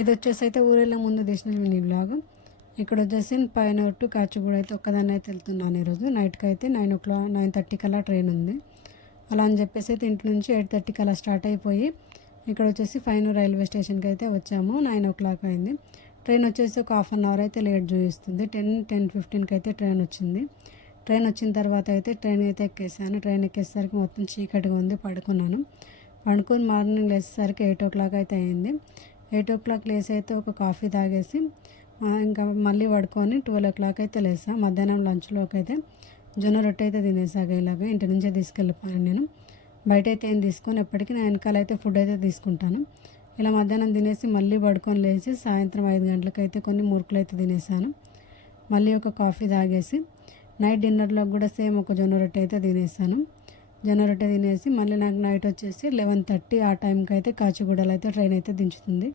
ఇది వచ్చేసి అయితే ఊరెళ్ళే ముందు తీసిన మినీ బ్లాగ్. ఇక్కడ వచ్చేసి పైన టు కాచిగూడ అయితే ఒక్కదాన్ని అయితే వెళ్తున్నాను ఈరోజు. నైట్కి అయితే 9:30 కల్లా ట్రైన్ ఉంది. అలా అని చెప్పేసి అయితే ఇంటి నుంచి 8:30 కల్లా స్టార్ట్ అయిపోయి ఇక్కడ వచ్చేసి ఫైనల్ రైల్వే స్టేషన్కి అయితే వచ్చాము. 9 అయింది. ట్రైన్ వచ్చేసి ఒక హాఫ్ అన్ అవర్ అయితే లేట్ చూపిస్తుంది. 10:15కి అయితే ట్రైన్ వచ్చింది. ట్రైన్ వచ్చిన తర్వాత అయితే ట్రైన్ అయితే ఎక్కేసాను. ట్రైన్ ఎక్కేసరికి మొత్తం చీకటిగా ఉంది. పడుకున్నాను. పండుకొని మార్నింగ్ లేచేసరికి 8 అయితే అయింది. 8 లేసి అయితే ఒక కాఫీ తాగేసి ఇంకా మళ్ళీ పడుకొని 12 అయితే లేసా. మధ్యాహ్నం లంచ్లోకి అయితే జొన్న రొట్టె అయితే తినేసాగా. ఇలాగ ఇంటి నుంచే తీసుకెళ్ళిపోయాను నేను. బయట అయితే ఏం తీసుకొని ఎప్పటికీ నా వెనకాల అయితే ఫుడ్ అయితే తీసుకుంటాను. ఇలా మధ్యాహ్నం తినేసి మళ్ళీ పడుకొని లేచి సాయంత్రం 5 గంటలకు అయితే కొన్ని మురుకులు అయితే తినేసాను. మళ్ళీ ఒక కాఫీ తాగేసి నైట్ డిన్నర్లో కూడా సేమ్ ఒక జొన్న రొట్టె అయితే తినేసాను. జొన్న రొట్టె తినేసి మళ్ళీ నాకు నైట్ వచ్చేసి 11:30 ఆ టైంకి అయితే కాచిగూడలో అయితే ట్రైన్ అయితే దించుతుంది.